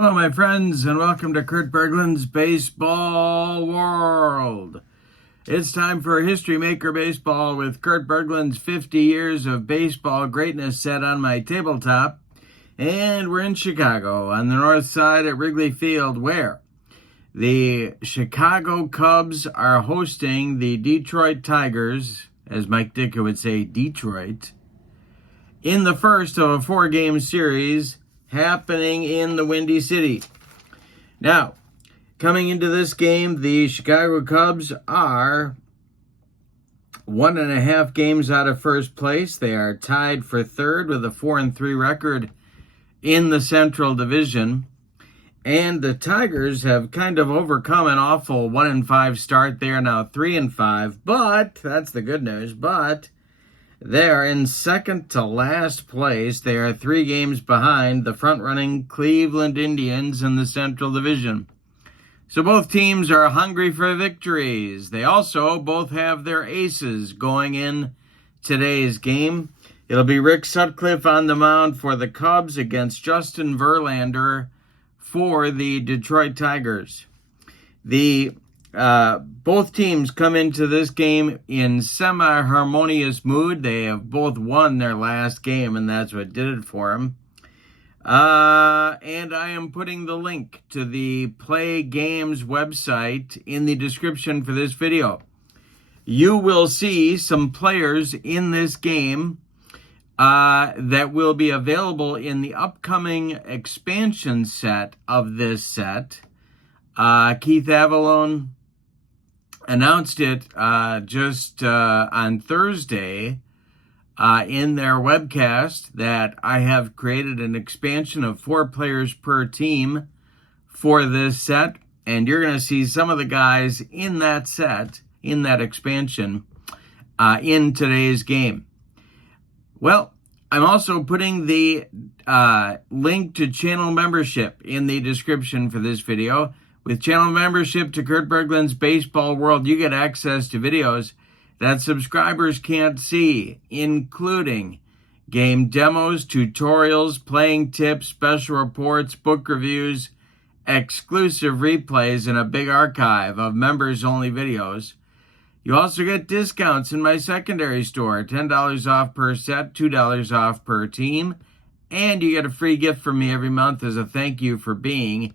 Hello, my friends, and welcome to Kurt Bergland's Baseball World. It's time for History Maker Baseball with Kurt Bergland's 50 years of baseball greatness set on my tabletop. And we're in Chicago on the north side at Wrigley Field, where the Chicago Cubs are hosting the Detroit Tigers, as Mike Ditka would say, Detroit, in the first of a four-game series happening in the Windy City. Now, coming into this game, the Chicago Cubs are 1.5 games out of first place. They are tied for third with a 4-3 record in the Central Division. And the Tigers have kind of overcome an awful 1-5 start. They are now 3-5, but that's the good news. But they are in second to last place. They are 3 games behind the front-running Cleveland Indians in the Central Division. So both teams are hungry for victories. They also both have their aces going in today's game. It'll be Rick Sutcliffe on the mound for the Cubs against Justin Verlander for the Detroit Tigers. Both teams come into this game in semi-harmonious mood. They have both won their last game, and that's what did it for them. And I am putting the link to the Play Games website in the description for this video. You will see some players in this game that will be available in the upcoming expansion set of this set. Keith Avalone announced it just on Thursday in their webcast that I have created an expansion of 4 players per team for this set. And you're going to see some of the guys in that set, in that expansion, in today's game. Well, I'm also putting the link to channel membership in the description for this video. With channel membership to Kurt Bergland's Baseball World, you get access to videos that subscribers can't see, including game demos, tutorials, playing tips, special reports, book reviews, exclusive replays, and a big archive of members-only videos. You also get discounts in my secondary store, $10 off per set, $2 off per team, and you get a free gift from me every month as a thank you for being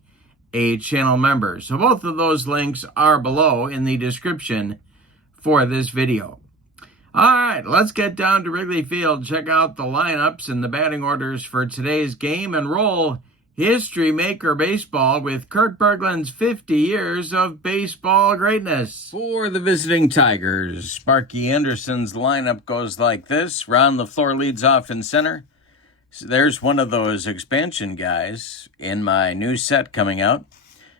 a channel member. So both of those links are below in the description for this video. All right, let's get down to Wrigley Field, check out the lineups and the batting orders for today's game, and roll History Maker Baseball with Kurt Bergland's 50 years of baseball greatness. For the visiting Tigers, Sparky Anderson's lineup goes like this. Ron LaFleur leads off in center. So there's one of those expansion guys in my new set coming out.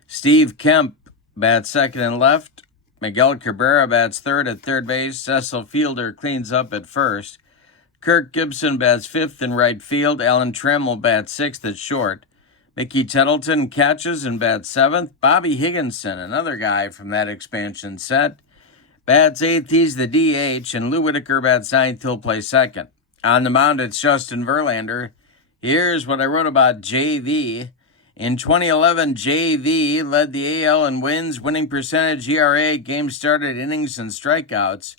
Steve Kemp bats second and left. Miguel Cabrera bats third at third base. Cecil Fielder cleans up at first. Kirk Gibson bats fifth in right field. Alan Trammell bats sixth at short. Mickey Tettleton catches and bats seventh. Bobby Higginson, another guy from that expansion set, bats eighth. He's the DH. And Lou Whitaker bats ninth. He'll play second. On the mound, it's Justin Verlander. Here's what I wrote about JV. In 2011, JV led the AL in wins, winning percentage, ERA, games started, innings, and strikeouts,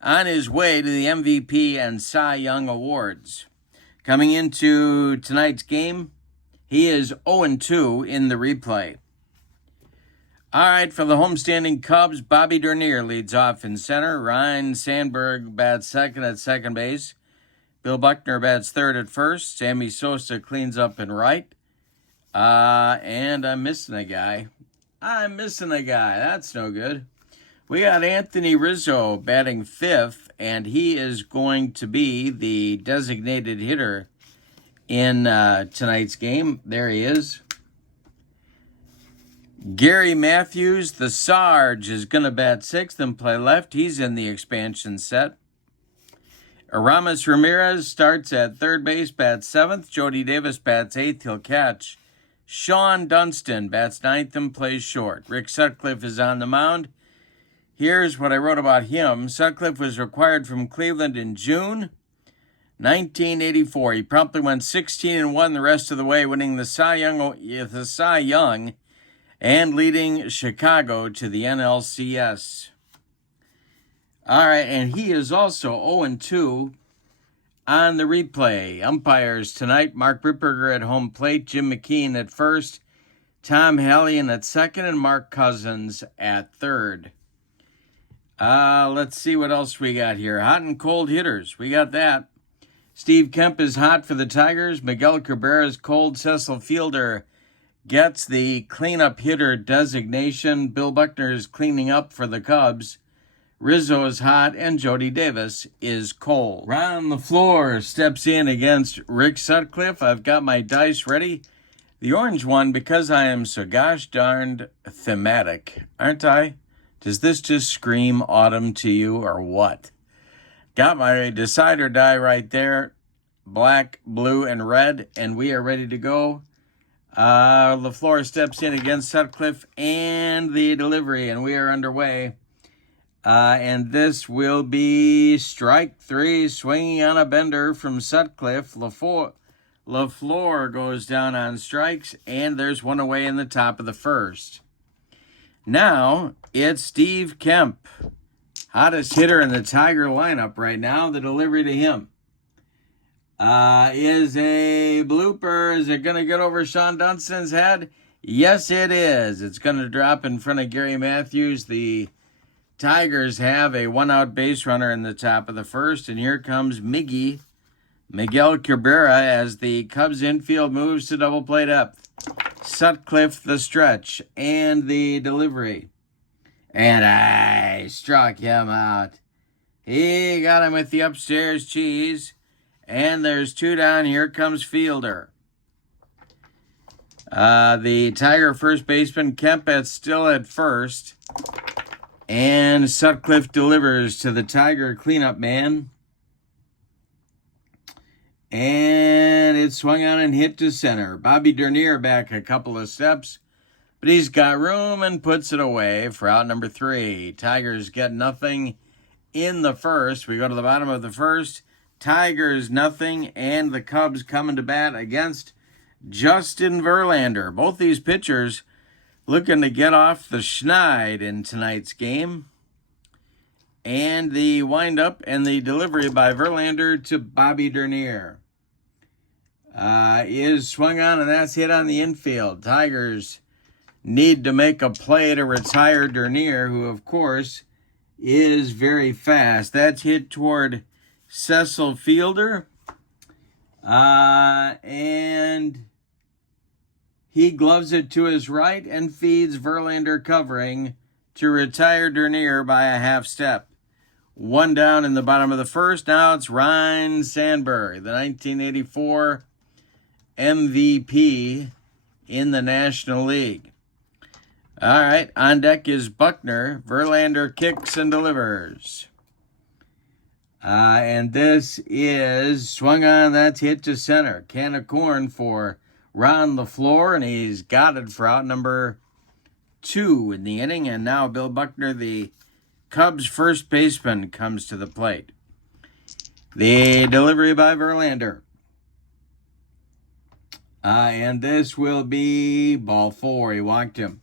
on his way to the MVP and Cy Young awards. Coming into tonight's game, he is 0-2 in the replay. All right, for the homestanding Cubs, Bobby Dernier leads off in center. Ryan Sandberg bats second at second base. Bill Buckner bats third at first. Sammy Sosa cleans up in right. And I'm missing a guy. That's no good. We got Anthony Rizzo batting fifth, and he is going to be the designated hitter in tonight's game. There he is. Gary Matthews, the Sarge, is going to bat sixth and play left. He's in the expansion set. Aramis Ramirez starts at third base, bats seventh. Jody Davis bats eighth. He'll catch. Sean Dunston bats ninth and plays short. Rick Sutcliffe is on the mound. Here's what I wrote about him. Sutcliffe was acquired from Cleveland in June. 1984. He promptly went 16-1 the rest of the way, winning the Cy Young and leading Chicago to the NLCS. All right, and he is also 0-2 on the replay. Umpires tonight: Mark Ripperger at home plate, Jim McKean at first, Tom Hallion at second, and Mark Cousins at third. Let's see what else we got here. Hot and cold hitters. We got that. Steve Kemp is hot for the Tigers. Miguel Cabrera is cold. Cecil Fielder gets the cleanup hitter designation. Bill Buckner is cleaning up for the Cubs. Rizzo is hot, and Jody Davis is cold. Ron LaFleur steps in against Rick Sutcliffe. I've got my dice ready. The orange one, because I am so gosh darned thematic, aren't I? Does this just scream autumn to you or what? Got my decide or die right there. Black, blue, and red, and we are ready to go. LaFleur steps in against Sutcliffe and the delivery, and we are underway. And this will be strike three, swinging on a bender from Sutcliffe. LaFleur goes down on strikes, and there's one away in the top of the first. Now, it's Steve Kemp, hottest hitter in the Tiger lineup right now. The delivery to him is a blooper. Is it going to get over Sean Dunstan's head? Yes, it is. It's going to drop in front of Gary Matthews. The Tigers have a one-out base runner in the top of the first, and here comes Miguel Cabrera as the Cubs infield moves to double play depth. Sutcliffe the stretch and the delivery. And I struck him out. He got him with the upstairs cheese. And there's two down. Here comes Fielder. The Tiger first baseman, Kemp, still at first. And Sutcliffe delivers to the Tiger cleanup man. And it swung on and hit to center. Bobby Dernier back a couple of steps, but he's got room and puts it away for out number 3. Tigers get nothing in the first. We go to the bottom of the first. Tigers nothing, and the Cubs coming to bat against Justin Verlander. Both these pitchers looking to get off the schneid in tonight's game. And the windup and the delivery by Verlander to Bobby Dernier is swung on, and that's hit on the infield. Tigers need to make a play to retire Dernier, who, of course, is very fast. That's hit toward Cecil Fielder. And he gloves it to his right and feeds Verlander covering to retire Dernier by a half step. One down in the bottom of the first. Now it's Ryne Sandberg, the 1984 MVP in the National League. All right, on deck is Buckner. Verlander kicks and delivers. And this is swung on. That's hit to center. Can of corn for Ron LaFleur, and he's got it for out number 2 in the inning. And now Bill Buckner, the Cubs first baseman, comes to the plate. The delivery by Verlander. And this will be ball 4. He walked him.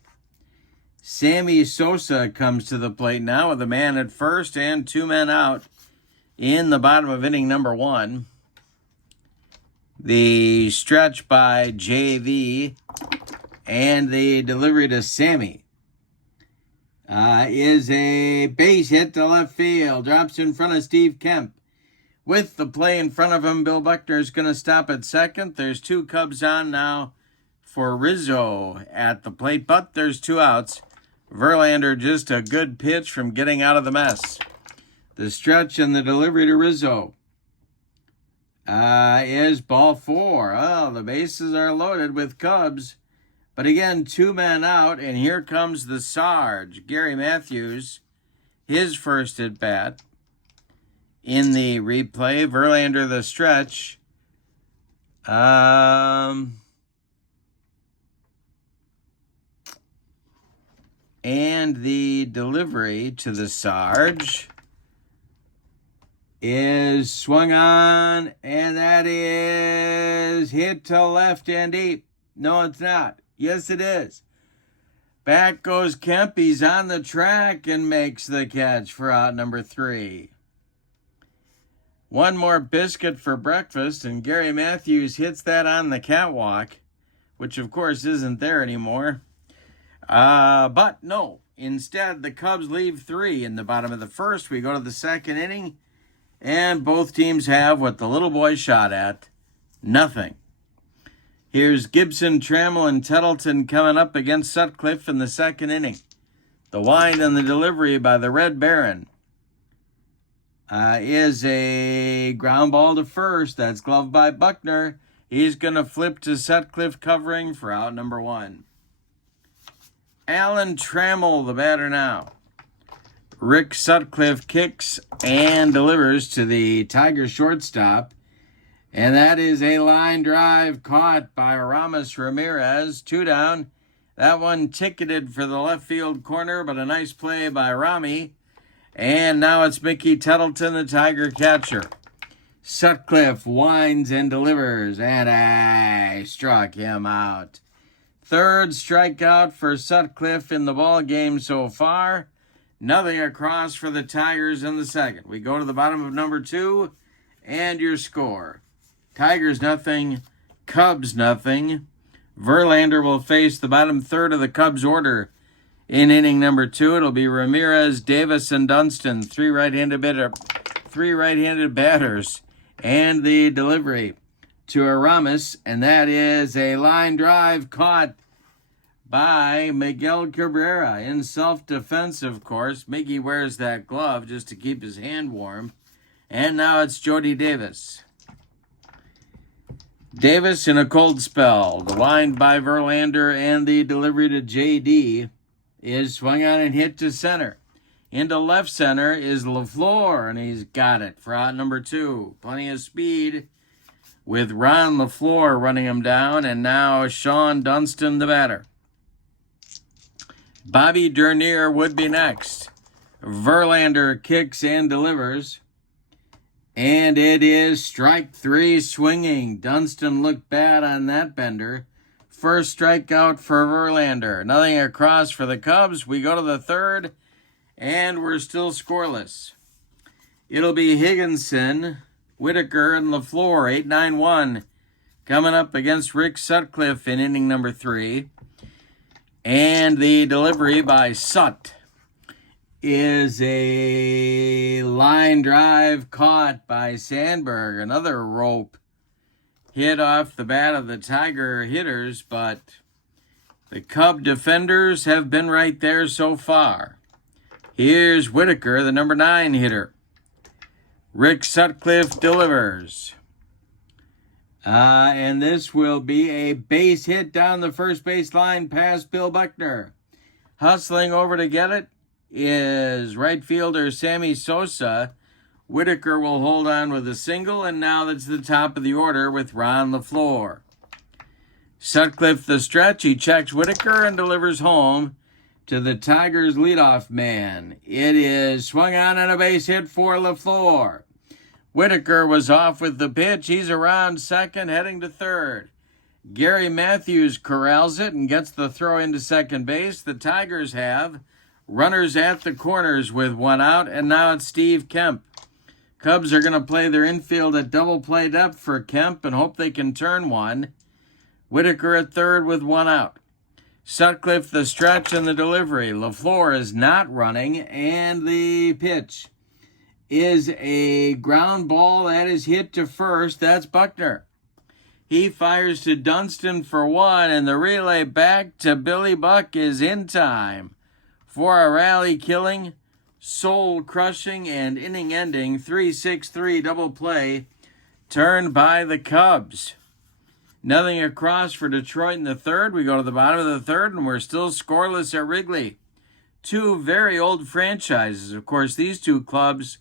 Sammy Sosa comes to the plate now with a man at first and 2 men out in the bottom of inning number 1. The stretch by JV and the delivery to Sammy is a base hit to left field. Drops in front of Steve Kemp. With the play in front of him, Bill Buckner is going to stop at second. There's 2 Cubs on now for Rizzo at the plate, but there's 2 outs. Verlander just a good pitch from getting out of the mess. The stretch and the delivery to Rizzo is ball 4. Oh, the bases are loaded with Cubs. But again, 2 men out, and here comes the Sarge, Gary Matthews, his first at bat. In the replay, Verlander the stretch. And the delivery to the Sarge is swung on, and that is hit to left and deep. No, it's not. Yes, it is. Back goes Kemp. He's on the track and makes the catch for out number 3. One more biscuit for breakfast, and Gary Matthews hits that on the catwalk, which of course isn't there anymore. But no, instead the Cubs leave 3 in the bottom of the first. We go to the second inning, and both teams have what the little boy shot at, nothing. Here's Gibson, Trammell, and Tettleton coming up against Sutcliffe in the second inning. The wind and the delivery by the Red Baron is a ground ball to first. That's gloved by Buckner. He's going to flip to Sutcliffe covering for out number 1. Alan Trammell, the batter now. Rick Sutcliffe kicks and delivers to the Tiger shortstop. And that is a line drive caught by Aramis Ramirez. 2 down. That one ticketed for the left field corner, but a nice play by Rami. And now it's Mickey Tettleton, the Tiger catcher. Sutcliffe winds and delivers, and I struck him out. Third strikeout for Sutcliffe in the ball game so far. Nothing across for the Tigers in the second. We go to the bottom of number 2, and your score. Tigers nothing, Cubs nothing. Verlander will face the bottom third of the Cubs order in inning number 2. It'll be Ramirez, Davis, and Dunston, 3 right-handed batters, and the delivery to Aramis, and that is a line drive caught by Miguel Cabrera in self-defense, of course. Miggy wears that glove just to keep his hand warm, and now it's Jody Davis. Davis in a cold spell. The wind by Verlander and the delivery to J.D. is swung on and hit to center. Into left center is LaFleur, and he's got it for out number 2. Plenty of speed with Ron LaFleur running him down, and now Sean Dunston, the batter. Bobby Dernier would be next. Verlander kicks and delivers. And it is strike 3 swinging. Dunston looked bad on that bender. First strikeout for Verlander. Nothing across for the Cubs. We go to the third, and we're still scoreless. It'll be Higginson, Whitaker, and LaFleur, 8-9-1, coming up against Rick Sutcliffe in inning number 3. And the delivery by Sut is a line drive caught by Sandberg. Another rope hit off the bat of the Tiger hitters, but the Cub defenders have been right there so far. Here's Whitaker, the number 9 hitter. Rick Sutcliffe delivers. And this will be a base hit down the first base line past Bill Buckner. Hustling over to get it is right fielder Sammy Sosa. Whitaker will hold on with a single, and now that's the top of the order with Ron LaFleur. Sutcliffe the stretch. He checks Whitaker and delivers home to the Tigers' leadoff man. It is swung on and a base hit for LaFleur. Whitaker was off with the pitch. He's around second, heading to third. Gary Matthews corrals it and gets the throw into second base. The Tigers have runners at the corners with 1 out, and now it's Steve Kemp. Cubs are going to play their infield at double play depth for Kemp and hope they can turn one. Whitaker at third with 1 out. Sutcliffe the stretch and the delivery. LaFleur is not running, and the pitch is a ground ball that is hit to first. That's Buckner. He fires to Dunston for 1, and the relay back to Billy Buck is in time for a rally-killing, soul-crushing, and inning-ending 3-6-3 double play turned by the Cubs. Nothing across for Detroit in the third. We go to the bottom of the third, and we're still scoreless at Wrigley. 2 very old franchises. Of course, these 2 clubs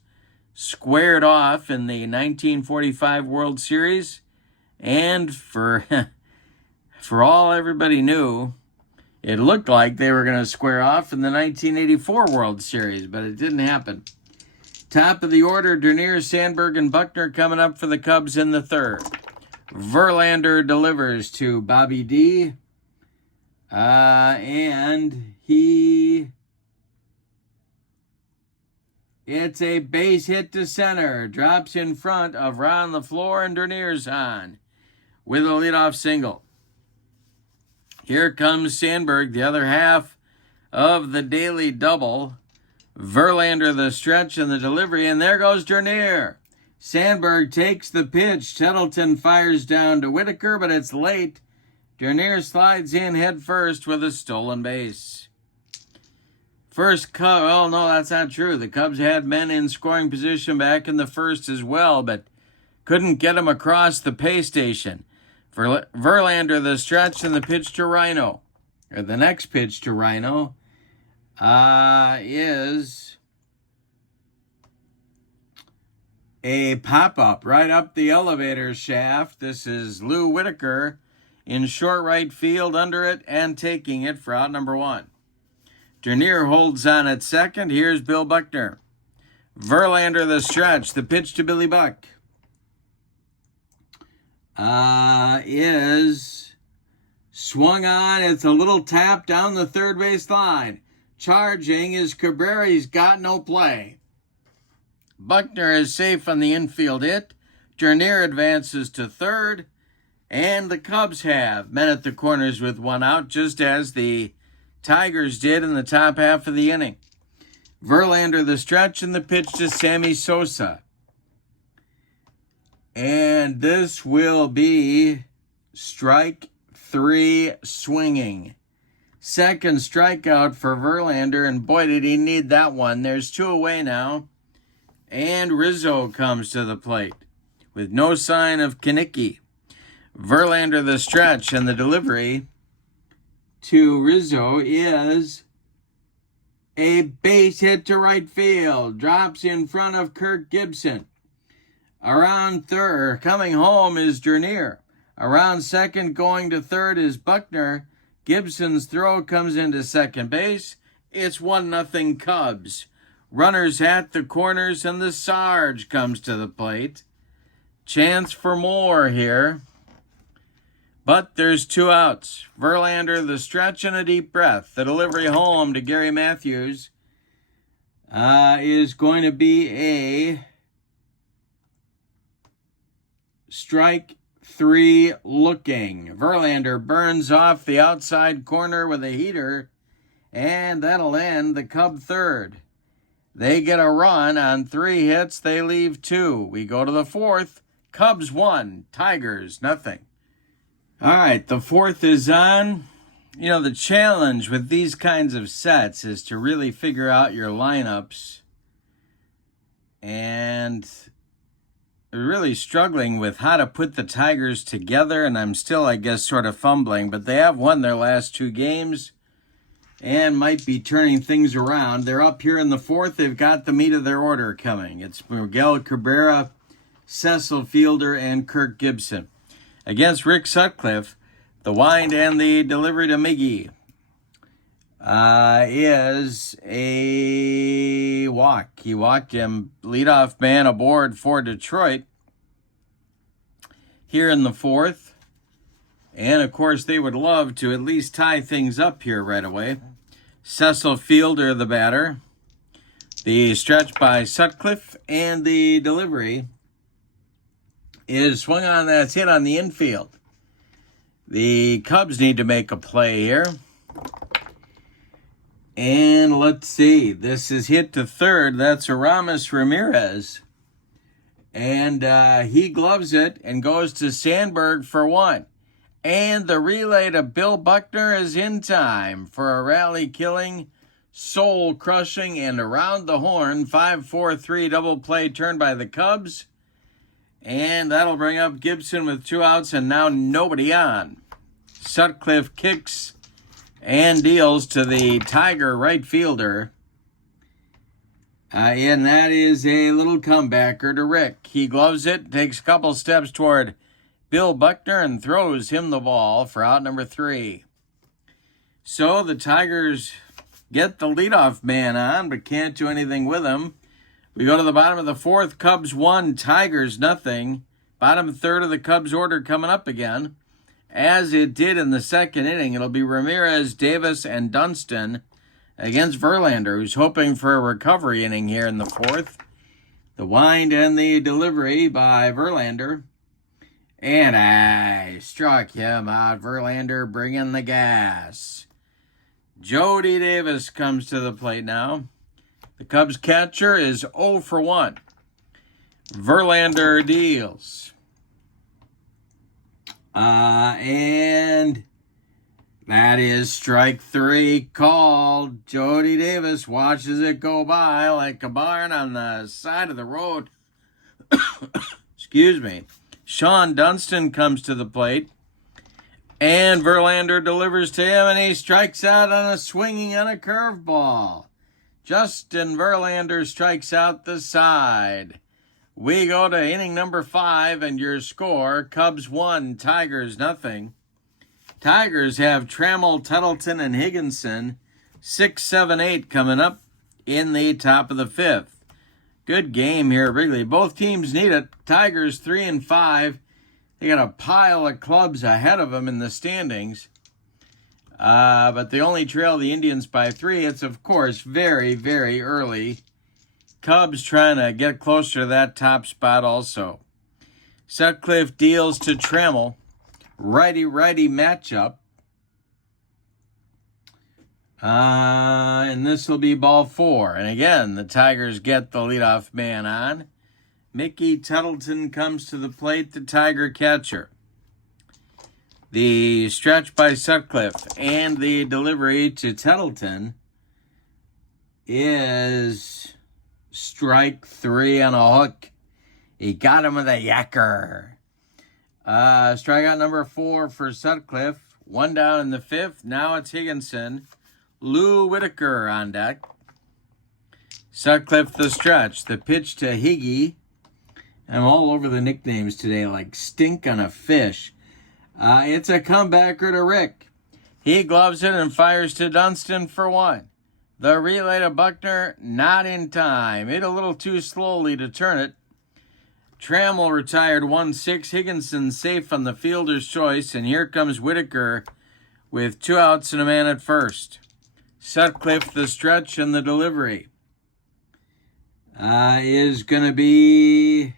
squared off in the 1945 World Series, and for all everybody knew, it looked like they were going to square off in the 1984 World Series, but it didn't happen. Top of the order, Dernier, Sandberg, and Buckner coming up for the Cubs in the third. Verlander delivers to Bobby D. And it's a base hit to center. Drops in front of Ron LaFleur, and Dernier's on with a leadoff single. Here comes Sandberg, the other half of the daily double. Verlander the stretch and the delivery, and there goes Dernier. Sandberg takes the pitch. Tettleton fires down to Whitaker, but it's late. Dernier slides in head first with a stolen base. First Cub, oh no, that's not true. The Cubs had men in scoring position back in the first as well, but couldn't get him across the pay station. Verlander the stretch and the pitch to Rhino, or the next pitch to Rhino, is a pop-up right up the elevator shaft. This is Lou Whitaker in short right field under it and taking it for out number one. Dernier holds on at second. Here's Bill Buckner. Verlander the stretch. The pitch to Billy Buck is swung on. It's a little tap down the third base line. Charging is Cabrera. He's got no play. Buckner is safe on the infield hit. Dernier advances to third. And the Cubs have men at the corners with one out, just as the Tigers did in the top half of the inning. Verlander the stretch and the pitch to Sammy Sosa. And this will be strike three swinging. Second strikeout for Verlander, and boy, did he need that one. There's two away now. And Rizzo comes to the plate with no sign of Kanicki. Verlander the stretch, and the delivery to Rizzo is a base hit to right field. Drops in front of Kirk Gibson. Around third, coming home is Dernier. Around second, going to third is Buckner. Gibson's throw comes into second base. It's 1-0 Cubs. Runners at the corners, and the Sarge comes to the plate. Chance for more here. But there's two outs. Verlander the stretch and a deep breath. The delivery home to Gary Matthews is going to be a strike three looking. Verlander burns off the outside corner with a heater, and that'll end the Cub third. They get a run on 3 hits. They leave 2. We go to the fourth. Cubs 1, Tigers 0. All right, the fourth is on. You know, the challenge with these kinds of sets is to really figure out your lineups. And really struggling with how to put the Tigers together, and I'm still, I guess, sort of fumbling, but they have won their last 2 games and might be turning things around. They're up here in the fourth. They've got the meat of their order coming. It's Miguel Cabrera, Cecil Fielder, and Kirk Gibson. Against Rick Sutcliffe, the wind and the delivery to Miggy is a walk. He walked him, leadoff man aboard for Detroit here in the fourth. And, of course, they would love to at least tie things up here right away. Cecil Fielder, the batter. The stretch by Sutcliffe, and the delivery is swung on. That's hit on the infield. The Cubs need to make a play here. And let's see. This is hit to third. That's Aramis Ramirez. And he gloves it and goes to Sandberg for 1. And the relay to Bill Buckner is in time for a rally-killing, soul-crushing, and around the horn 5-4-3 double play turn by the Cubs. And that'll bring up Gibson with 2 outs and now nobody on. Sutcliffe kicks and deals to the Tiger right fielder. And that is a little comebacker to Rick. He gloves it, takes a couple steps toward Bill Buckner, and throws him the ball for out number 3. So the Tigers get the leadoff man on, but can't do anything with him. We go to the bottom of the fourth. Cubs 1, Tigers nothing. Bottom third of the Cubs order coming up again. As it did in the second inning, it'll be Ramirez, Davis, and Dunston against Verlander, who's hoping for a recovery inning here in the fourth. The wind and the delivery by Verlander. And I struck him out. Verlander bringing the gas. Jody Davis comes to the plate now. The Cubs catcher is 0 for 1. Verlander deals. And that is strike 3 called. Jody Davis watches it go by like a barn on the side of the road. Excuse me. Sean Dunston comes to the plate. And Verlander delivers to him, and he strikes out on a swinging on a curveball. Justin Verlander strikes out the side. We go to inning number 5, and your score, Cubs 1, Tigers nothing. Tigers have Trammell, Tuttleton, and Higginson. 6, 7, 8 coming up in the top of the 5th. Good game here at Wrigley. Both teams need it. Tigers 3 and 5. They got a pile of clubs ahead of them in the standings. But they only trail the Indians by 3. It's, of course, very, very early. Cubs trying to get closer to that top spot also. Sutcliffe deals to Trammell. Righty-righty matchup. And this will be ball 4. And again, the Tigers get the leadoff man on. Mickey Tuttleton comes to the plate, the Tiger catcher. The stretch by Sutcliffe and the delivery to Tuttleton is strike 3 on a hook. He got him with a yacker. Strikeout number 4 for Sutcliffe. 1 down in the 5th. Now it's Higginson. Lou Whitaker on deck. Sutcliffe the stretch. The pitch to Higgy. I'm all over the nicknames today, like stink on a fish. It's a comebacker to Rick. He gloves it and fires to Dunston for 1. The relay to Buckner, not in time. Hit a little too slowly to turn it. Trammell retired 1-6. Higginson safe on the fielder's choice. And here comes Whitaker with 2 outs and a man at first. Sutcliffe the stretch and the delivery. Is going to be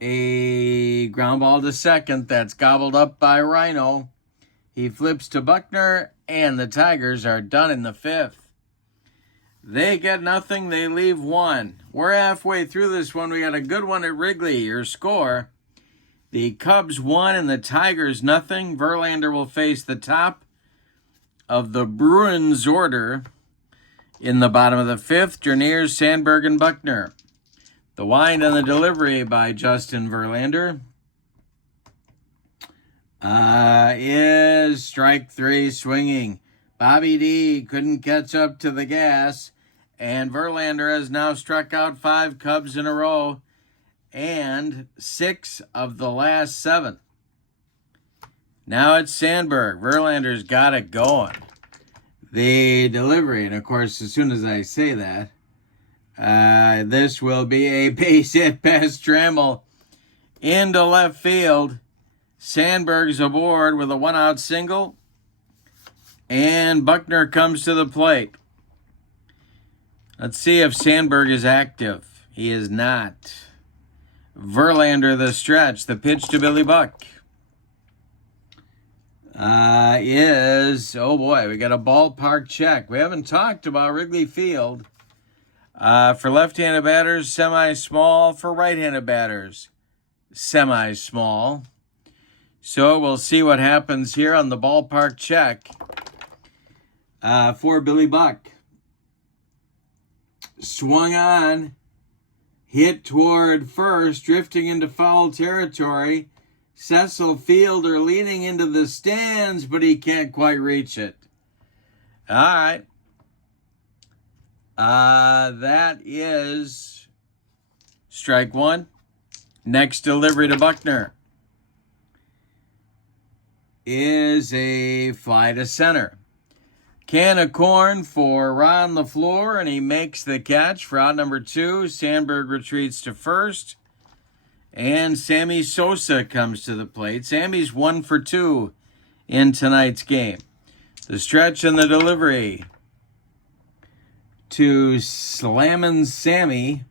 a ground ball to second that's gobbled up by Rhino. He flips to Buckner, and the Tigers are done in the 5th. They get nothing, they leave 1. We're halfway through this one. We got a good one at Wrigley. Your score, the Cubs 1 and the Tigers nothing. Verlander will face the top of the Bruins order in the bottom of the 5th. Derniers, Sandberg, and Buckner. The wind and the delivery by Justin Verlander is strike 3 swinging. Bobby D couldn't catch up to the gas, and Verlander has now struck out 5 Cubs in a row and 6 of the last 7. Now it's Sandberg. Verlander's got it going. The delivery, and of course, as soon as I say that, this will be a base hit past Trammell into left field. Sandberg's aboard with a 1-out single, and Buckner comes to the plate. Let's see if Sandberg is active. He is not. Verlander the stretch. The pitch to Billy Buck is, oh boy, we got a ballpark check. We haven't talked about Wrigley Field. For left-handed batters, semi-small. For right-handed batters, semi-small. So we'll see what happens here on the ballpark check for Billy Buck. Swung on, hit toward first, drifting into foul territory. Cecil Fielder leaning into the stands, but he can't quite reach it. All right. That is strike 1. Next delivery to Buckner is a fly to center. Can of corn for Ron LaFleur, and he makes the catch for out number 2. Sandberg retreats to first, and Sammy Sosa comes to the plate. Sammy's 1 for 2 in tonight's game. The stretch and the delivery to Slammin' Sammy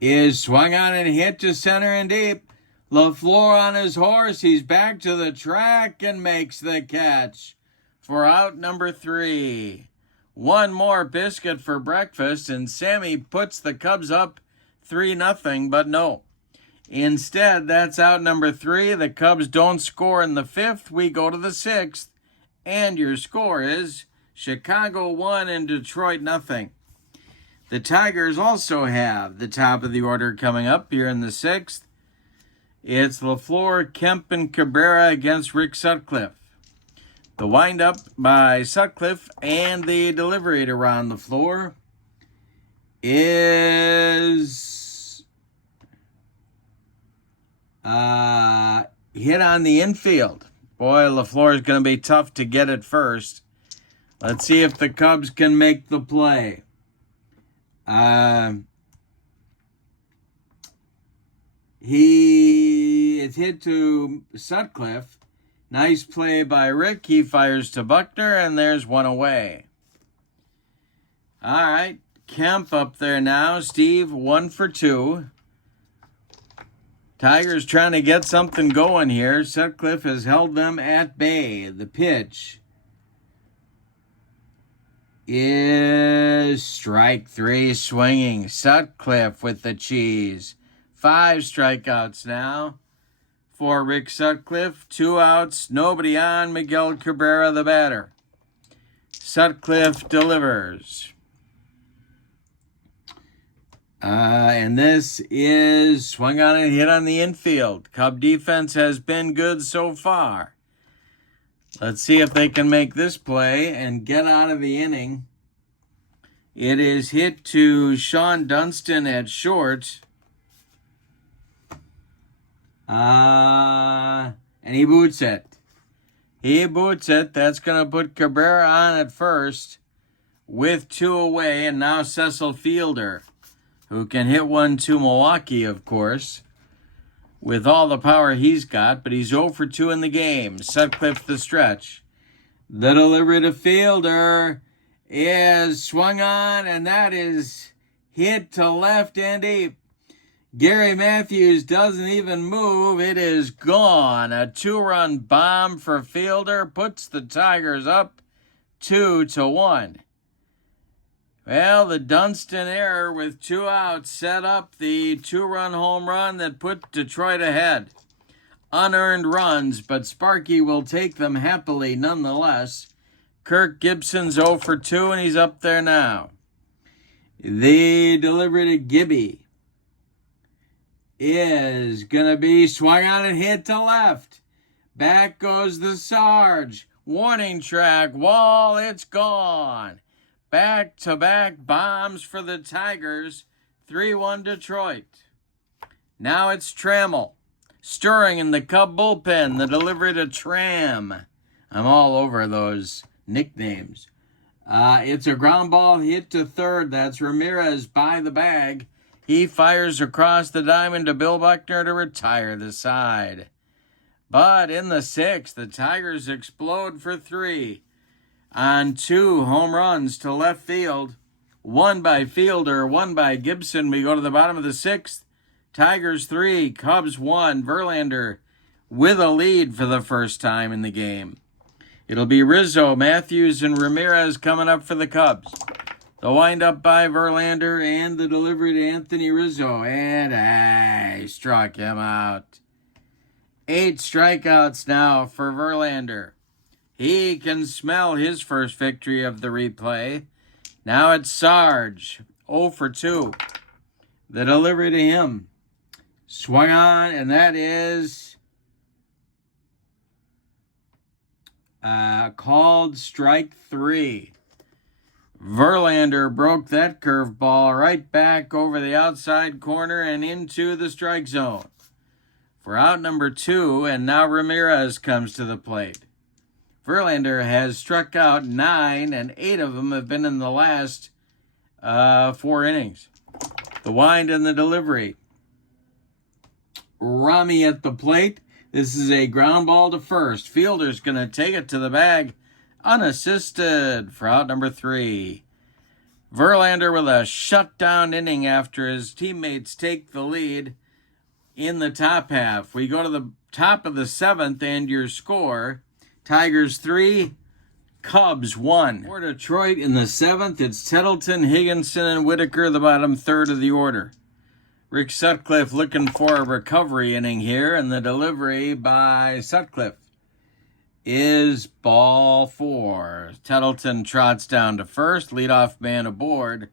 is swung on and hit to center and deep. LaFleur on his horse. He's back to the track and makes the catch for out number 3. One more biscuit for breakfast, and Sammy puts the Cubs up 3-0, but no. Instead, that's out number 3. The Cubs don't score in the 5th. We go to the 6th, and your score is Chicago 1 and Detroit 0. The Tigers also have the top of the order coming up here in the 6th. It's LaFleur, Kemp, and Cabrera against Rick Sutcliffe. The windup by Sutcliffe and the delivery to Ron LaFleur is hit on the infield. Boy, LaFleur is going to be tough to get it first. Let's see if the Cubs can make the play. It's hit to Sutcliffe. Nice play by Rick. He fires to Buckner, and there's one away. All right, Kemp up there now. Steve, 1 for 2. Tigers trying to get something going here. Sutcliffe has held them at bay. The pitch is strike 3 swinging. Sutcliffe with the cheese. 5 strikeouts now for Rick Sutcliffe. 2 outs, nobody on. Miguel Cabrera, the batter. Sutcliffe delivers. And this is swung on and hit on the infield. Cub defense has been good so far. Let's see if they can make this play and get out of the inning. It is hit to Sean Dunston at short. And he boots it. That's going to put Cabrera on at first with 2 away. And now Cecil Fielder, who can hit one to Milwaukee, of course, with all the power he's got. But he's 0 for 2 in the game. Sutcliffe the stretch. The delivery to Fielder is swung on, and that is hit to left and deep. Gary Matthews doesn't even move. It is gone. A 2-run bomb for Fielder puts the Tigers up 2-1. Well, the Dunston error with 2 outs set up the 2-run home run that put Detroit ahead. Unearned runs, but Sparky will take them happily nonetheless. Kirk Gibson's 0 for 2, and he's up there now. The delivery to Gibby is going to be swung on and hit to left. Back goes the Sarge. Warning track, wall, it's gone. Back-to-back bombs for the Tigers. 3-1 Detroit. Now it's Trammell. Stirring in the Cub bullpen. The delivery to Tram. I'm all over those nicknames. It's a ground ball hit to third. That's Ramirez by the bag. He fires across the diamond to Bill Buckner to retire the side. But in the 6th, the Tigers explode for 3 on 2 home runs to left field. 1 by Fielder, 1 by Gibson. We go to the bottom of the 6th. Tigers 3, Cubs 1. Verlander with a lead for the first time in the game. It'll be Rizzo, Matthews, and Ramirez coming up for the Cubs. The windup by Verlander and the delivery to Anthony Rizzo. And he struck him out. 8 strikeouts now for Verlander. He can smell his first victory of the replay. Now it's Sarge. 0 for 2. The delivery to him. Swung on, and that is called strike 3. Verlander broke that curveball right back over the outside corner and into the strike zone for out number 2, and now Ramirez comes to the plate Verlander has struck out 9, and 8 of them have been in the last 4 innings. The wind and the delivery. Rami at the plate. This is a ground ball to first. Fielder's going to take it to the bag unassisted for out number 3. Verlander with a shutdown inning after his teammates take the lead in the top half. We go to the top of the 7th, and your score: Tigers 3, Cubs 1. For Detroit in the 7th, it's Tettleton, Higginson, and Whitaker, the bottom third of the order. Rick Sutcliffe looking for a recovery inning here, and the delivery by Sutcliffe is ball 4. Tettleton trots down to first, leadoff man aboard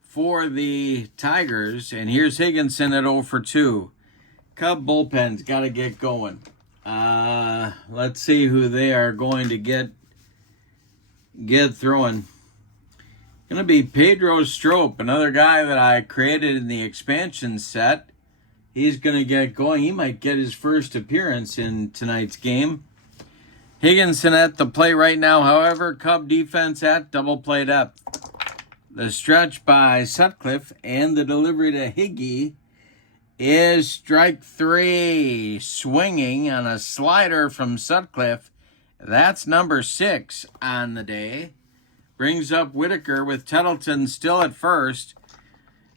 for the Tigers, and here's Higginson at 0 for 2. Cub bullpen's got to get going. Let's see who they are going to get throwing. Going to be Pedro Strop, another guy that I created in the expansion set. He's going to get going. He might get his first appearance in tonight's game. Higginson at the plate right now, however. Cub defense at double play depth. The stretch by Sutcliffe and the delivery to Higgy is strike 3. Swinging on a slider from Sutcliffe. That's number 6 on the day. Brings up Whitaker with Tettleton still at first.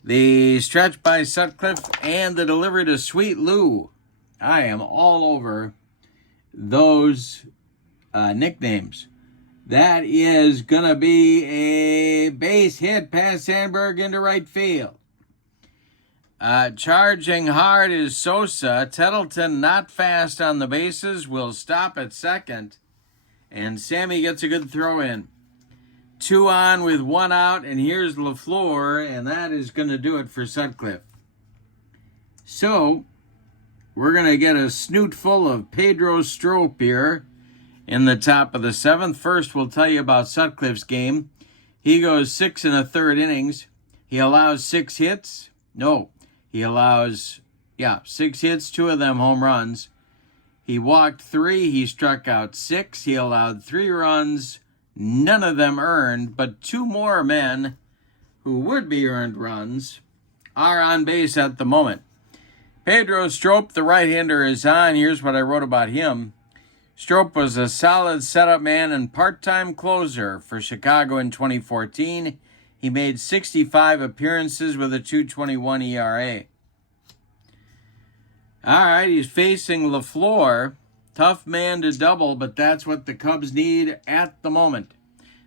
The stretch by Sutcliffe and the delivery to Sweet Lou. I am all over those nicknames. That is going to be a base hit past Sandberg into right field. Charging hard is Sosa. Tettleton not fast on the bases. Will stop at second. And Sammy gets a good throw in. 2 on with 1 out, and here's LaFleur, and that is going to do it for Sutcliffe. So, we're going to get a snoot full of Pedro Strop here in the top of the 7th. First, we'll tell you about Sutcliffe's game. He goes 6 1/3 innings. He allows 6 hits. No, he allows, 6 hits, 2 of them home runs. He walked 3. He struck out 6. He allowed 3 runs. None of them earned, but 2 more men who would be earned runs are on base at the moment. Pedro Strop, the right-hander, is on. Here's what I wrote about him. Strop was a solid setup man and part-time closer for Chicago in 2014. He made 65 appearances with a 2.21 ERA. All right, he's facing LaFleur. Tough man to double, but that's what the Cubs need at the moment.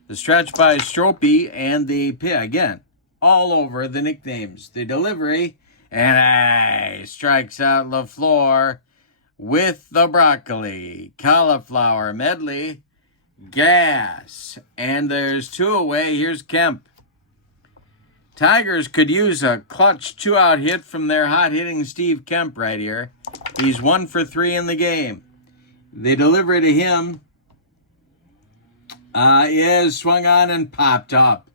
The stretch by Stropey and the pit, again, all over the nicknames. The delivery, and strikes out LaFleur with the broccoli, cauliflower medley, gas. And there's 2 away. Here's Kemp. Tigers could use a clutch 2-out hit from their hot-hitting Steve Kemp right here. He's 1 for 3 in the game. The delivery to him is swung on and popped up.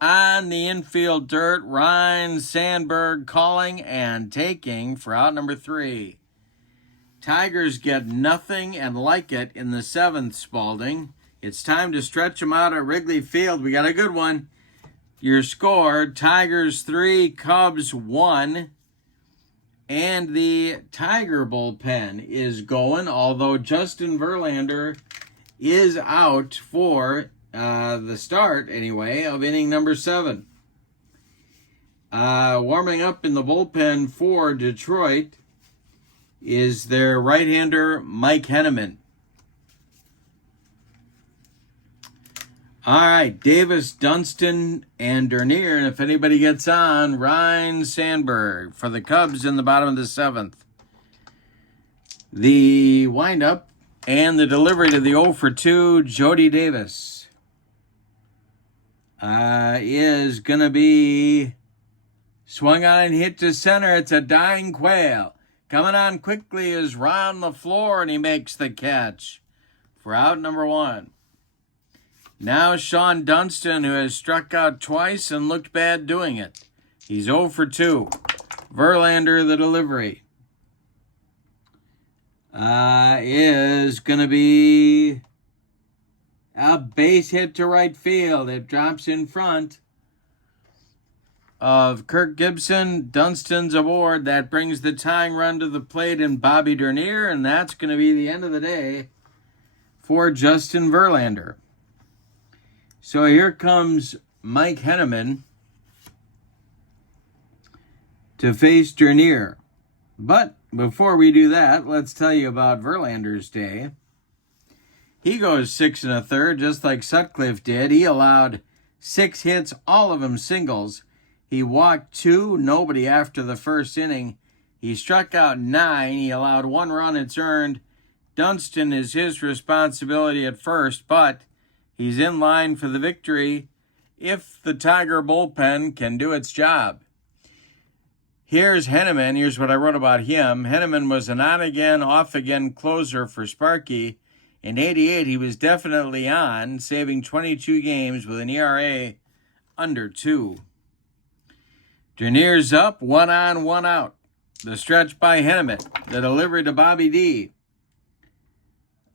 On the infield dirt, Ryan Sandberg calling and taking for out number 3. Tigers get nothing and like it in the 7th, Spalding. It's time to stretch them out at Wrigley Field. We got a good one. Your score, Tigers 3, Cubs 1. And the Tiger bullpen is going, although Justin Verlander is out for the start, anyway, of inning number 7. Warming up in the bullpen for Detroit is their right-hander, Mike Henneman. All right, Davis, Dunston, and Dernier. And if anybody gets on, Ryan Sandberg for the Cubs in the bottom of the 7th. The windup and the delivery to the 0 for 2, Jody Davis, is going to be swung on and hit to center. It's a dying quail. Coming on quickly is Ron LaFleur, and he makes the catch for out number 1. Now Sean Dunston, who has struck out twice and looked bad doing it. He's 0 for 2. Verlander, the delivery, is going to be A base hit to right field. It drops in front of Kirk Gibson. Dunstan's aboard. That brings the tying run to the plate in Bobby Dernier, and that's going to be the end of the day for Justin Verlander. So here comes Mike Henneman to face Dernier. But before we do that, let's tell you about Verlander's day. He goes 6 1/3, just like Sutcliffe did. He allowed 6 hits, all of them singles. He walked 2, nobody after the first inning. He struck out 9. He allowed 1 run. It's earned. Dunstan is his responsibility at first, but he's in line for the victory if the Tiger bullpen can do its job. Here's Henneman. Here's what I wrote about him. Henneman was an on-again, off-again closer for Sparky. In '88, he was definitely on, saving 22 games with an ERA under 2. Dernier's up, 1 on, 1 out. The stretch by Henneman. The delivery to Bobby D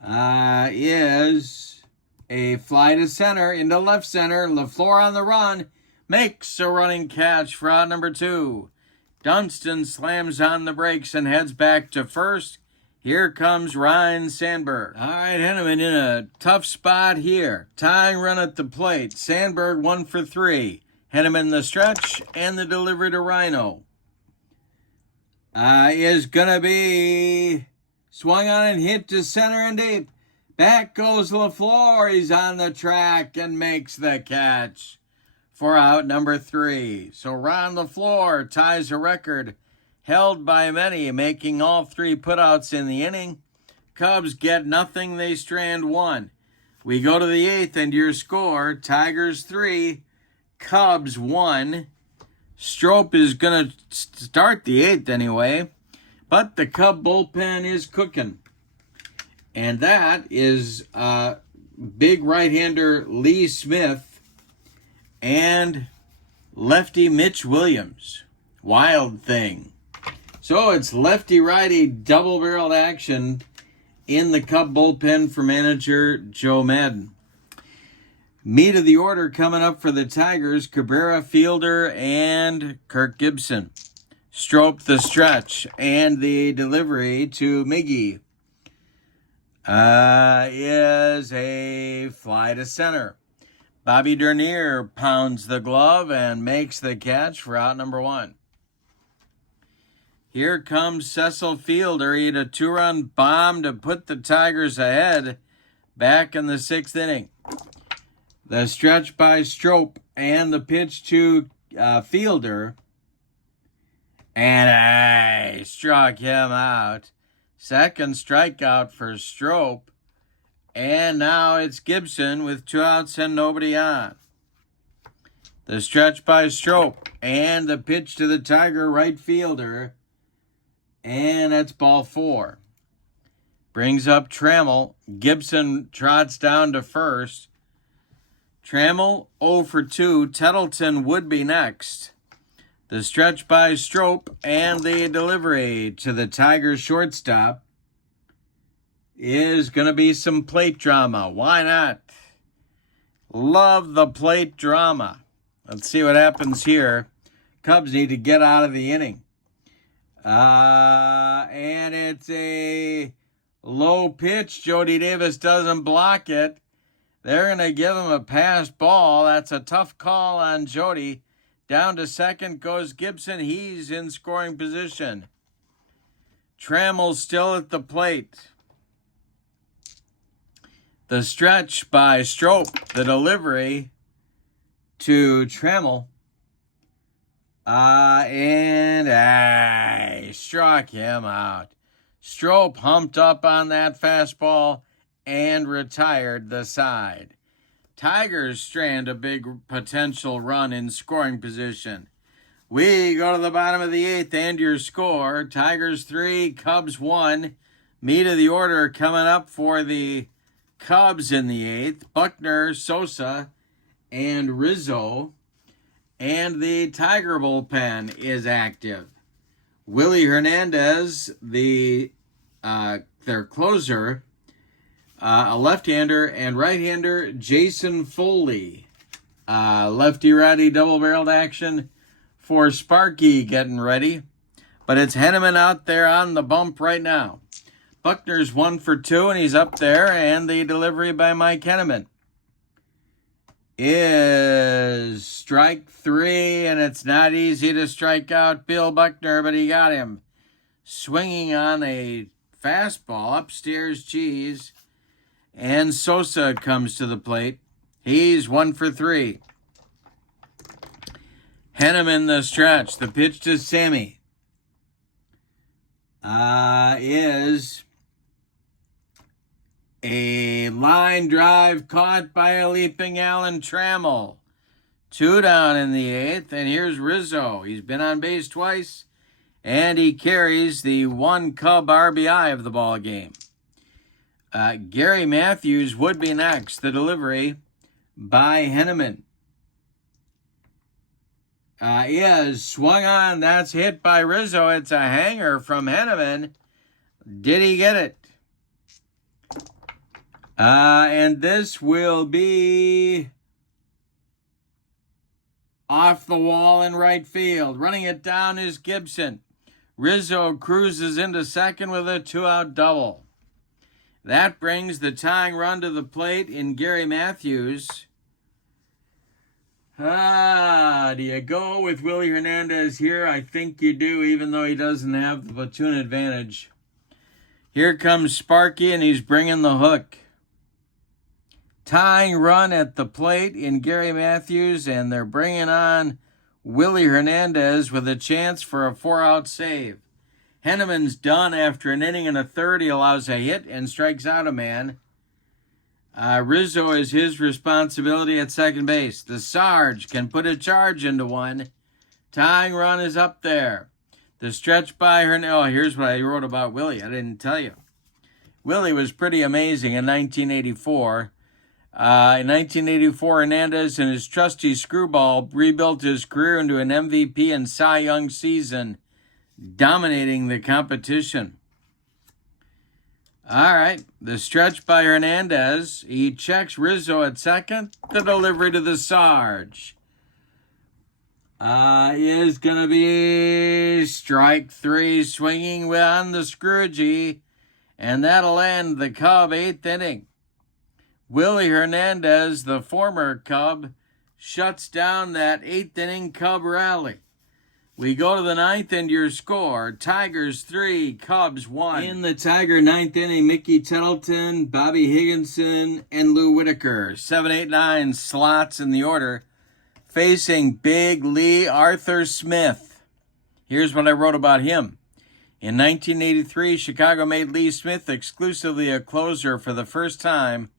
is a fly to center, into left center. LaFleur on the run, makes a running catch for out number 2. Dunstan slams on the brakes and heads back to first. Here comes Ryne Sandberg. All right, Henneman in a tough spot here. Tying run at the plate. Sandberg 1 for 3. Henneman the stretch and the delivery to Rhino is going to be swung on and hit to center and deep. Back goes LaFleur. He's on the track and makes the catch for out number 3. So Ron LaFleur ties a record held by many, making all 3 putouts in the inning. Cubs get nothing. They strand 1. We go to the 8th, and your score, Tigers 3, Cubs 1. Strop is going to start the 8th anyway, but the Cub bullpen is cooking. And that is big right-hander Lee Smith and lefty Mitch Williams. Wild thing. So it's lefty-righty double-barreled action in the Cub bullpen for manager Joe Madden. Meat of the order coming up for the Tigers, Cabrera, Fielder, and Kirk Gibson. Strop the stretch and the delivery to Miggy is a fly to center. Bobby Dernier pounds the glove and makes the catch for out number 1. Here comes Cecil Fielder. He had a 2-run bomb to put the Tigers ahead back in the 6th inning. The stretch by Strop and the pitch to Fielder. And I struck him out. Second strikeout for Strop. And now it's Gibson with 2 outs and nobody on. The stretch by Strop and the pitch to the Tiger right fielder. And that's ball 4. Brings up Trammell. Gibson trots down to first. Trammell 0 for 2. Tettleton would be next. The stretch by Strop and the delivery to the Tigers shortstop is going to be some plate drama. Why not? Love the plate drama. Let's see what happens here. Cubs need to get out of the inning. And it's a low pitch. Jody Davis doesn't block it. They're going to give him a pass ball. That's a tough call on Jody. Down to second goes Gibson. He's in scoring position. Trammell still at the plate. The stretch by Strop. The delivery to Trammell. And I struck him out. Strop humped up on that fastball and retired the side. Tigers strand a big potential run in scoring position. We go to the bottom of the 8th and your score. Tigers 3, Cubs 1. Meat of the order coming up for the Cubs in the 8th. Buckner, Sosa, and Rizzo. And the Tiger bullpen is active. Willie Hernandez, their closer, a left-hander, and right-hander Jason Foley. Lefty-righty double-barreled action for Sparky getting ready. But it's Henneman out there on the bump right now. Buckner's 1 for 2, and he's up there, and the delivery by Mike Henneman is strike 3, and it's not easy to strike out Bill Buckner, but he got him. Swinging on a fastball, upstairs cheese, and Sosa comes to the plate. He's 1 for 3. Henneman the stretch. The pitch to Sammy is a line drive caught by a leaping Alan Trammell. 2 down in the 8th, and here's Rizzo. He's been on base twice, and he carries the 1 Cub RBI of the ball game. Gary Matthews would be next. The delivery by Henneman is swung on. That's hit by Rizzo. It's a hanger from Henneman. Did he get it? And this will be off the wall in right field. Running it down is Gibson. Rizzo cruises into second with a 2-out double. That brings the tying run to the plate in Gary Matthews. Do you go with Willie Hernandez here? I think you do, even though he doesn't have the platoon advantage. Here comes Sparky, and he's bringing the hook. Tying run at the plate in Gary Matthews, and they're bringing on Willie Hernandez with a chance for a 4-out save. Henneman's done after an inning and a third. He allows a hit and strikes out a man. Rizzo is his responsibility at second base. The Sarge can put a charge into one. Tying run is up there. The stretch by Hernandez. Oh, here's what I wrote about Willie. I didn't tell you. Willie was pretty amazing in 1984. In 1984, Hernandez and his trusty screwball rebuilt his career into an MVP and Cy Young season, dominating the competition. All right, the stretch by Hernandez. He checks Rizzo at second. The delivery to the Sarge is going to be strike 3, swinging on the Scroogey, and that'll end the Cub 8th inning. Willie Hernandez, the former Cub, shuts down that 8th inning Cub rally. We go to the 9th, and your score, Tigers 3, Cubs 1. In the Tiger 9th inning, Mickey Tettleton, Bobby Higginson, and Lou Whitaker. 7, 8, 9 slots in the order, facing Big Lee Arthur Smith. Here's what I wrote about him. In 1983, Chicago made Lee Smith exclusively a closer for the first time,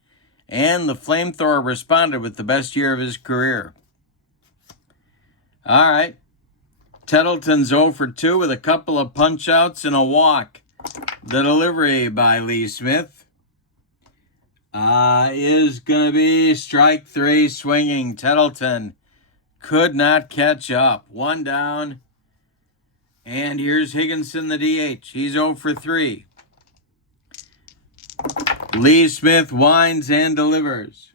and the Flamethrower responded with the best year of his career. All right. Tettleton's 0 for 2 with a couple of punch-outs and a walk. The delivery by Lee Smith is going to be strike 3, swinging. Tettleton could not catch up. 1 down. And here's Higginson, the DH. He's 0 for 3. Lee Smith winds and delivers.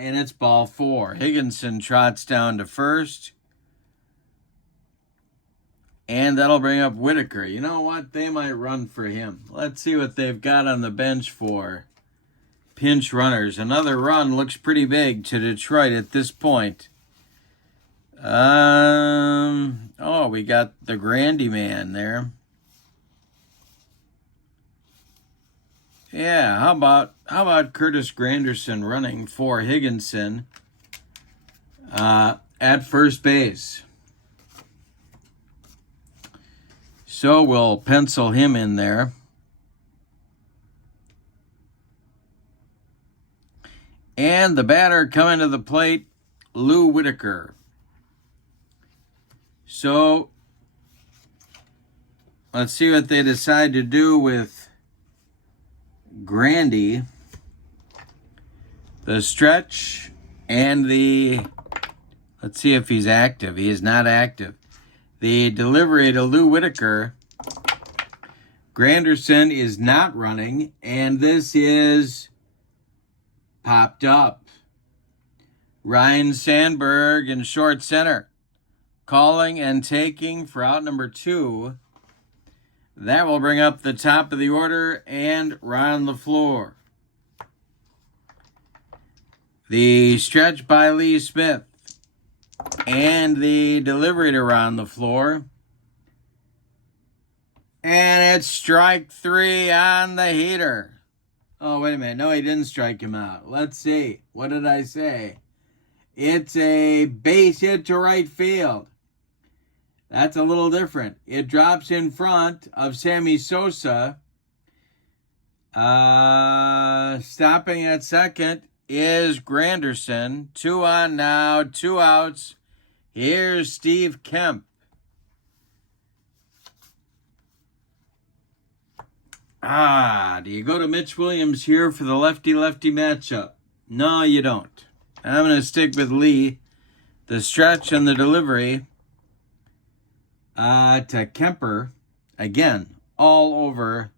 And it's ball 4. Higginson trots down to first. And that'll bring up Whitaker. You know what? They might run for him. Let's see what they've got on the bench for pinch runners. Another run looks pretty big to Detroit at this point. We got the Grandy man there. Yeah, how about Curtis Granderson running for Higginson at first base? So we'll pencil him in there. And the batter coming to the plate, Lou Whitaker. So let's see what they decide to do with Grandy, the stretch, and let's see if he's active. He is not active. The delivery to Lou Whitaker Granderson is not running, and this is popped up. Ryan Sandberg in short center, calling and taking for out number 2. That will bring up the top of the order and Ron LaFleur. The stretch by Lee Smith and the delivery to Ron LaFleur. And it's strike 3 on the heater. Oh, wait a minute. No, he didn't strike him out. Let's see. What did I say? It's a base hit to right field. That's a little different. It drops in front of Sammy Sosa. Stopping at second is Granderson. 2 on now, 2 outs. Here's Steve Kemp. Do you go to Mitch Williams here for the lefty-lefty matchup? No, you don't. I'm going to stick with Lee. The stretch and the delivery to Kemper, again, all over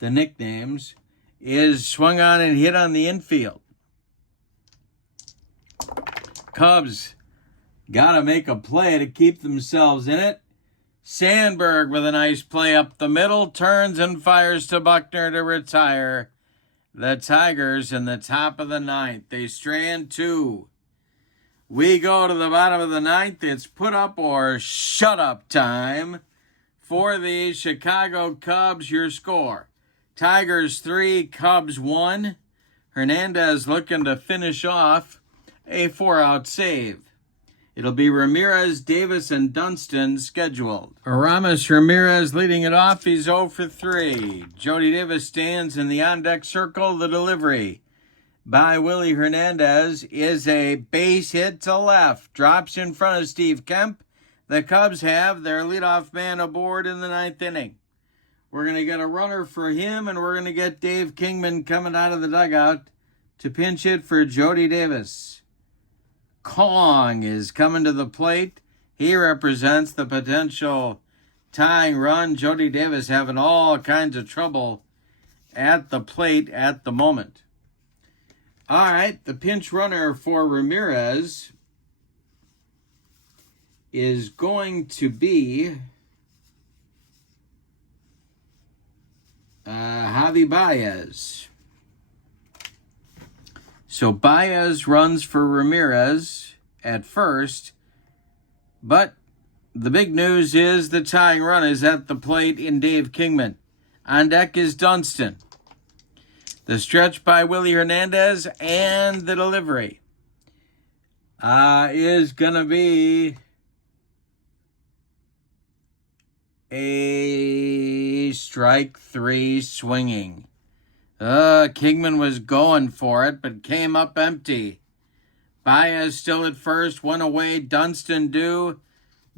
the nicknames, is swung on and hit on the infield. Cubs got to make a play to keep themselves in it. Sandberg with a nice play up the middle, turns and fires to Buckner to retire the Tigers in the top of the 9th. They strand 2. We go to the bottom of the 9th. It's put up or shut up time for the Chicago Cubs. Your score: Tigers 3, Cubs 1. Hernandez looking to finish off a 4-out save. It'll be Ramirez, Davis, and Dunston scheduled. Aramis Ramirez leading it off. He's 0 for 3. Jody Davis stands in the on-deck circle. The delivery by Willie Hernandez is a base hit to left. Drops in front of Steve Kemp. The Cubs have their leadoff man aboard in the 9th inning. We're going to get a runner for him, and we're going to get Dave Kingman coming out of the dugout to pinch hit for Jody Davis. Kong is coming to the plate. He represents the potential tying run. Jody Davis having all kinds of trouble at the plate at the moment. All right, the pinch runner for Ramirez is going to be Javi Baez. So Baez runs for Ramirez at first, but the big news is the tying run is at the plate in Dave Kingman. On deck is Dunston. The stretch by Willie Hernandez and the delivery is going to be a strike 3 swinging. Kingman was going for it, but came up empty. Baez still at first, one away. Dunston due.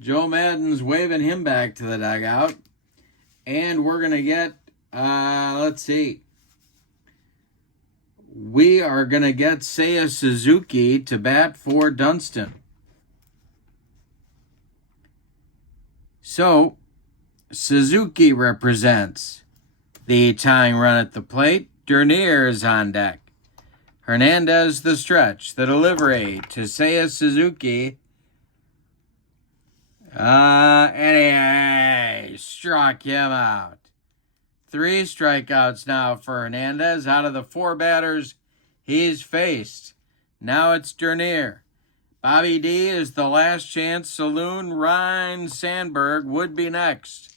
Joe Madden's waving him back to the dugout. And we're going to get, let's see. We are going to get Seiya Suzuki to bat for Dunston. So, Suzuki represents the tying run at the plate. Dernier is on deck. Hernandez the stretch. The delivery to Seiya Suzuki. And he struck him out. 3 strikeouts now for Hernandez out of the 4 batters he's faced. Now it's Dernier. Bobby D is the last chance saloon. Ryan Sandberg would be next.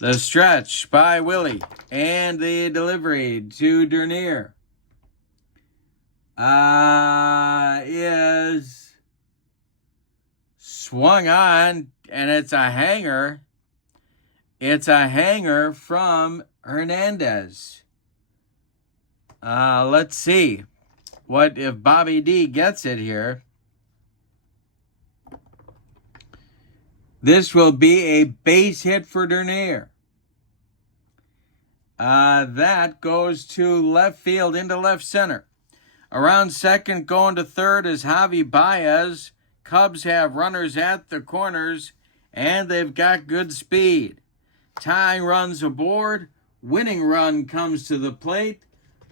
The stretch by Willie and the delivery to Dernier is swung on, and it's a hanger. It's a hanger from Hernandez. Let's see what if Bobby D gets it here. This will be a base hit for Dernier. That goes to left field into left center. Around second, going to third is Javi Baez. Cubs have runners at the corners, and they've got good speed. Tying runs aboard. Winning run comes to the plate.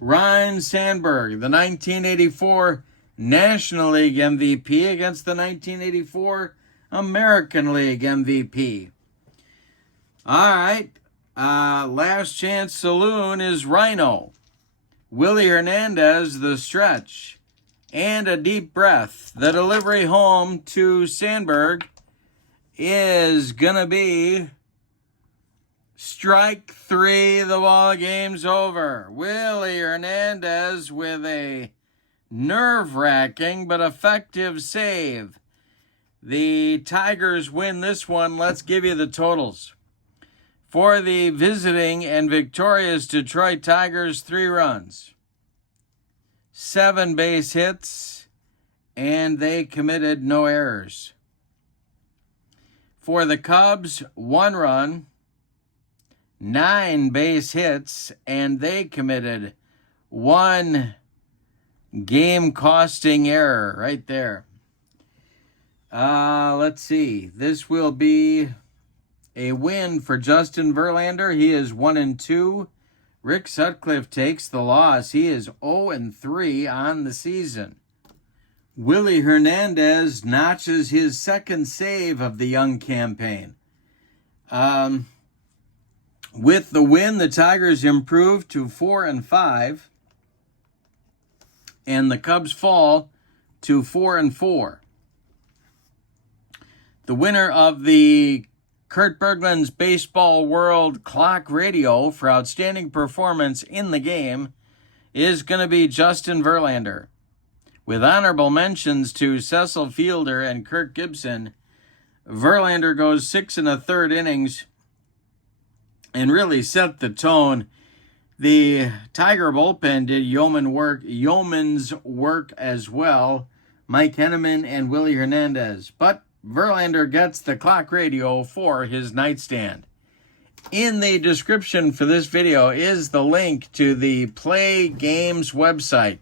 Ryne Sandberg, the 1984 National League MVP against the 1984 American League MVP. All right. Last Chance Saloon is Rhino. Willie Hernandez, the stretch. And a deep breath. The delivery home to Sandberg is going to be strike 3. The ball game's over. Willie Hernandez with a nerve-wracking but effective save. The Tigers win this one. Let's give you the totals. For the visiting and victorious Detroit Tigers, 3 runs, 7 base hits, and they committed no errors. For the Cubs, 1 run, 9 base hits, and they committed 1 game-costing error right there. Let's see. This will be a win for Justin Verlander. He is 1-2. Rick Sutcliffe takes the loss. He is 0-3 on the season. Willie Hernandez notches his second save of the young campaign. With the win, the Tigers improve to 4-5, and the Cubs fall to 4-4. The winner of the Kurt Bergland's Baseball World Clock Radio for outstanding performance in the game is going to be Justin Verlander. With honorable mentions to Cecil Fielder and Kirk Gibson, Verlander goes 6 1/3 innings and really set the tone. The Tiger bullpen did yeoman's work as well. Mike Henneman and Willie Hernandez. But Verlander gets the clock radio for his nightstand. In the description for this video is the link to the Play Games website,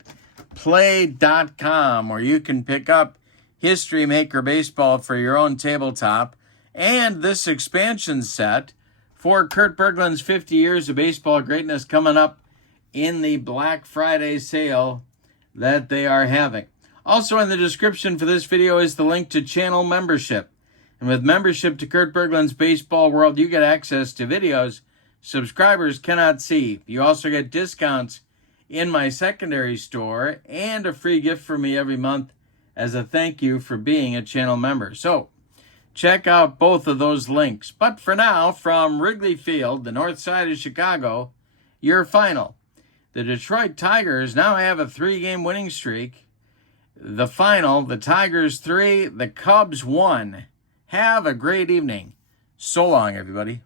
play.com, where you can pick up History Maker Baseball for your own tabletop and this expansion set for Kurt Bergland's 50 Years of Baseball Greatness coming up in the Black Friday sale that they are having. Also in the description for this video is the link to channel membership. And with membership to Kurt Bergland's Baseball World, you get access to videos subscribers cannot see. You also get discounts in my secondary store and a free gift from me every month as a thank you for being a channel member. So check out both of those links. But for now, from Wrigley Field, the north side of Chicago, your final. The Detroit Tigers now have a 3-game winning streak. The final, the Tigers 3, the Cubs 1. Have a great evening. So long, everybody.